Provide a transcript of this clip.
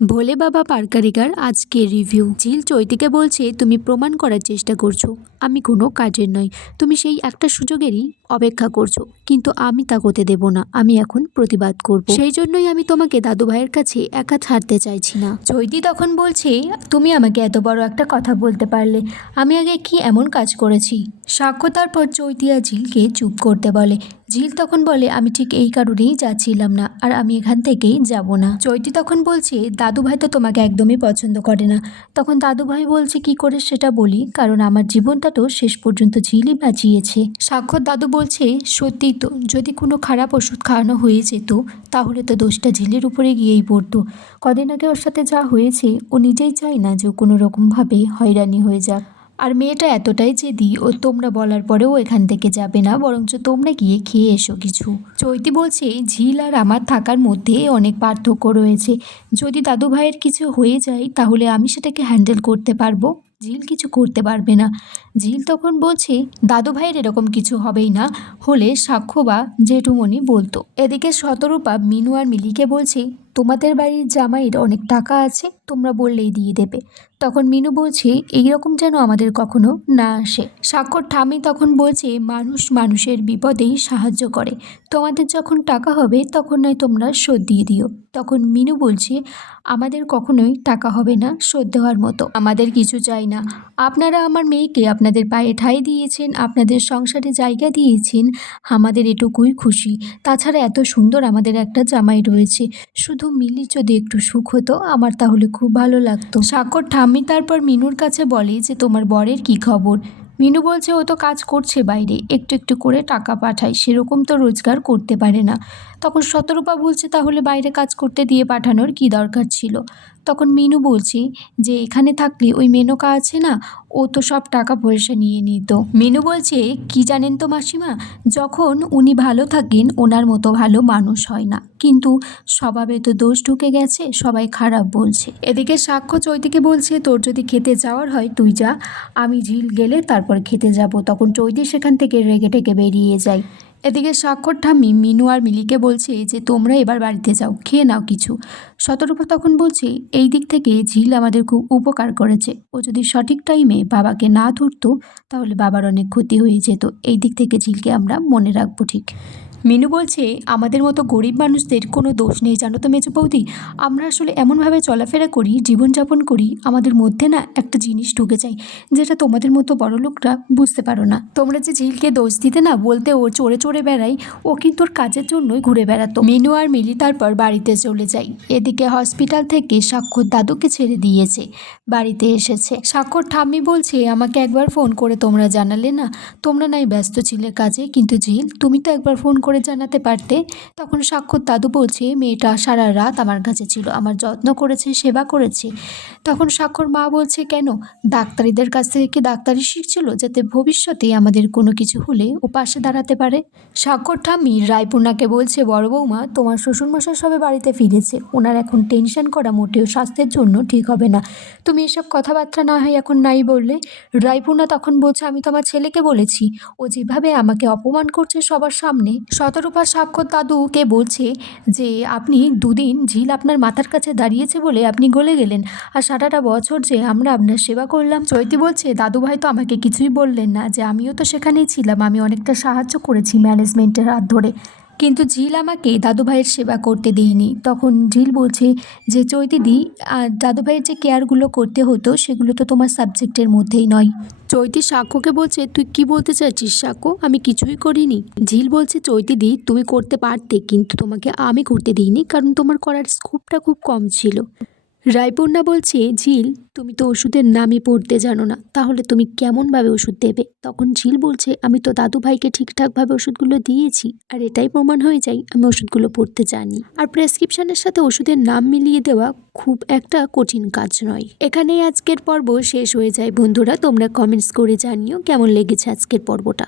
ভোলে বাবা পারকারিকার আজকের রিভিউ। ঝিল চৈতিকে বলছে, তুমি প্রমাণ করার চেষ্টা করছো আমি কোনো কাজের নই। তুমি সেই একটা সুযোগেরই অপেক্ষা করছো, কিন্তু আমি তা হতে দেব না। আমি এখন প্রতিবাদ করব। সেই জন্যই আমি তোমাকে দাদু ভাইয়ের কাছে একা ছাড়তে চাইছি না। চৈতি তখন বলছে, তুমি আমাকে এত বড় একটা কথা বলতে পারলে? আমি আগে কি এমন কাজ করেছি? সাক্ষ্য তারপর চৈতি আর ঝিলকে চুপ করতে বলে। ঝিল তখন বলে, আমি ঠিক এই কারণেই যাচ্ছিলাম না, আর আমি এখান থেকেই যাব না। চৈতি তখন বলছে, দাদু ভাই তো তোমাকে একদমই পছন্দ করে না। তখন দাদু ভাই বলছে, কি করে সেটা বলি, কারণ আমার জীবনটা তো শেষ পর্যন্ত ঝিলই বাঁচিয়েছে। সাক্ষর দাদু বলছে, সত্যিই তো, যদি কোনো খারাপ ওষুধ খাওয়ানো হয়ে যেত তাহলে তো দোষটা ঝিলের উপরে গিয়েই পড়তো। কদিন আগে ওর সাথে যা হয়েছে, ও নিজেই চায় না যে ও কোনো রকমভাবে হয়রানি হয়ে যাক। আর মেয়েটা এতটাই জেদি, ও তোমরা বলার পরেও এখান থেকে যাবে না, বরঞ্চ তোমরা গিয়ে খেয়ে এসো কিছু। চৈতি বলছে, ঝিল আর আমার থাকার মধ্যে অনেক পার্থক্য রয়েছে। যদি দাদু ভাইয়ের কিছু হয়ে যায় তাহলে আমি সেটাকে হ্যান্ডেল করতে পারবো, ঝিল কিছু করতে পারবে না। ঝিল তখন বলছে, দাদু ভাইয়ের এরকম কিছু হবেই না, হলে সাক্ষ্য বা জেঠুমণি বলতো। এদিকে শতরূপা মিনু আর মিলিকে বলছে, তোমাদের বাড়ির জামাইয়ের অনেক টাকা আছে, তোমরা বললেই দিয়ে দেবে। তখন মিনু বলছে, এইরকম যেন আমাদের কখনো না আসে। সাক্ষর ঠামি তখন বলছে, মানুষ মানুষের বিপদেই সাহায্য করে, তোমাদের যখন টাকা হবে তখন নয় তোমরা শোধ দিয়ে দিও। তখন মিনু বলছে, আমাদের কখনোই টাকা হবে না শোধ দেওয়ার মতো, আমাদের কিছু চাই না। আপনারা আমার মেয়েকে আপনাদের পায়ে ঠাঁই দিয়েছেন, আপনাদের সংসারে জায়গা দিয়েছেন, আমাদের এটুকুই খুশি। তাছাড়া এত সুন্দর আমাদের একটা জামাই রয়েছে, শুধু মিলি যদি একটু সুখ হতো আমার তাহলে খুব ভালো লাগতো। সাক্ষর ঠাম্মি তারপর মিনুর কাছে বলে যে, তোমার বরের কি খবর? মিনু বলছে, ও তো কাজ করছে বাইরে, একটু একটু করে টাকা পাঠায়, সেরকম তো রোজগার করতে পারে না। তখন শতরূপা বলছে, তাহলে বাইরে কাজ করতে দিয়ে পাঠানোর কি দরকার ছিল? তখন মিনু বলছে যে, এখানে থাকলে ওই মেনকা আছে না, ও তো সব টাকা পয়সা নিয়ে নিত। মিনু বলছে, কি জানেন তো মাসিমা, যখন উনি ভালো থাকেন ওনার মতো ভালো মানুষ হয় না, কিন্তু স্বভাবে তো দোষ ঢুকে গেছে, সবাই খারাপ বলছে। এদিকে সাক্ষ্য চৈতিকে বলছে, তোর যদি খেতে যাওয়ার হয় তুই যা, আমি ঝিল গেলে তারপর খেতে যাব। তখন চৈতি সেখান থেকে রেগে টেগে বেরিয়ে যায়। এদিকে সাক্ষর ঠাম্মি মিনু আর মিলিকে বলছে যে, তোমরা এবার বাড়িতে যাও, খেয়ে নাও কিছু। শতরূপা তখন বলছে, এই দিক থেকে ঝিল আমাদের খুব উপকার করেছে, ও যদি সঠিক টাইমে বাবাকে না ধরতো তাহলে বাবার অনেক ক্ষতি হয়ে যেত, এই দিক থেকে ঝিলকে আমরা মনে রাখবো ঠিক। মিনু বলছে, আমাদের মতো গরিব মানুষদের কোনো দোষ নেই জানো তো মেজো বৌদি, আমরা আসলে এমনভাবে চলাফেরা করি, জীবনযাপন করি, আমাদের মধ্যে না একটা জিনিস ঢুকে যায়, যেটা তোমাদের মতো বড় লোকরা বুঝতে পারো না। তোমরা যে ঝিলকে দোষ দিতে না, বলতে ও চড়ে চড়ে বেড়াই, ও কিন্তু ওর কাজের জন্যই ঘুরে বেড়াতো। মিনু আর মিলি তারপর বাড়িতে চলে যায়। এদিকে হসপিটাল থেকে সাক্ষর দাদুকে ছেড়ে দিয়েছে, বাড়িতে এসেছে। সাক্ষর ঠাম্মি বলছে, আমাকে একবার ফোন করে তোমরা জানালে না, তোমরা নাই ব্যস্ত ছিলে কাজে, কিন্তু ঝিল তুমি তো একবার ফোন করে জানাতে পারতে। তখন সাক্ষর দাদু বলছে, মেয়েটা সারা রাত আমার কাছে ছিল, আমার যত্ন করেছে, সেবা করেছে। তখন সাক্ষর মা বলছে, কেন, ডাক্তারিদের কাছ থেকে কি ডাক্তারি শিখছিল, যাতে ভবিষ্যতে আমাদের কোনো কিছু হলে ও পাশে দাঁড়াতে পারে? সাক্ষর ঠাম্মি রায়পূর্ণাকে বলছে, বড় বৌমা, তোমার শ্বশুরমশাই সবে বাড়িতে ফিরেছে, ওনার এখন টেনশন করা মোটেও স্বাস্থ্যের জন্য ঠিক হবে না, তুমি এসব কথাবার্তা না হয় এখন নাই বললে। রায়পূর্ণা তখন বলছে, আমি তো আমার ছেলেকে বলেছি, ও যেভাবে আমাকে অপমান করছে সবার সামনে। শতরূপা সাক্ষর দাদুকে বলছে যে, আপনি দুদিন ঝিল আপনার মাথার কাছে দাঁড়িয়েছে বলে আপনি গলে গেলেন, আর সারাটা বছর যে আমরা আপনার সেবা করলাম। চৈতি বলছে, দাদু ভাই তো আমাকে কিছুই বললেন না, যে আমিও তো সেখানেই ছিলাম, আমি অনেকটা সাহায্য করেছি ম্যানেজমেন্টের হাত ধরে, কিন্তু ঝিল আমাকে দাদু ভাইয়ের সেবা করতে দিইনি। তখন ঝিল বলছে যে, চৈতিদি, দাদু ভাইয়ের যে কেয়ারগুলো করতে হতো সেগুলো তো তোমার সাবজেক্টের মধ্যেই নয়। চৈতি সাক্ষ্যকে বলছে, তুই কি বলতে চাইছিস সাক্ষ্য, আমি কিছুই করিনি। ঝিল বলছে, চৈতিদি, তুমি করতে পারতে, কিন্তু তোমাকে আমি করতে দিইনি, কারণ তোমার করার স্কোপটা খুব কম ছিল। রায়পূর্ণা বলছে, ঝিল, তুমি তো ওষুধের নামই পড়তে জানো না, তাহলে তুমি কেমনভাবে ওষুধ দেবে? তখন ঝিল বলছে, আমি তো দাদু ভাইকে ঠিকঠাকভাবে ওষুধগুলো দিয়েছি, আর এটাই প্রমাণ হয়ে যায় আমি ওষুধগুলো পড়তে জানি। আর প্রেসক্রিপশনের সাথে ওষুধের নাম মিলিয়ে দেওয়া খুব একটা কঠিন কাজ নয়। এখানেই আজকের পর্ব শেষ হয়ে যায় বন্ধুরা, তোমরা কমেন্টস করে জানিও কেমন লেগেছে আজকের পর্বটা।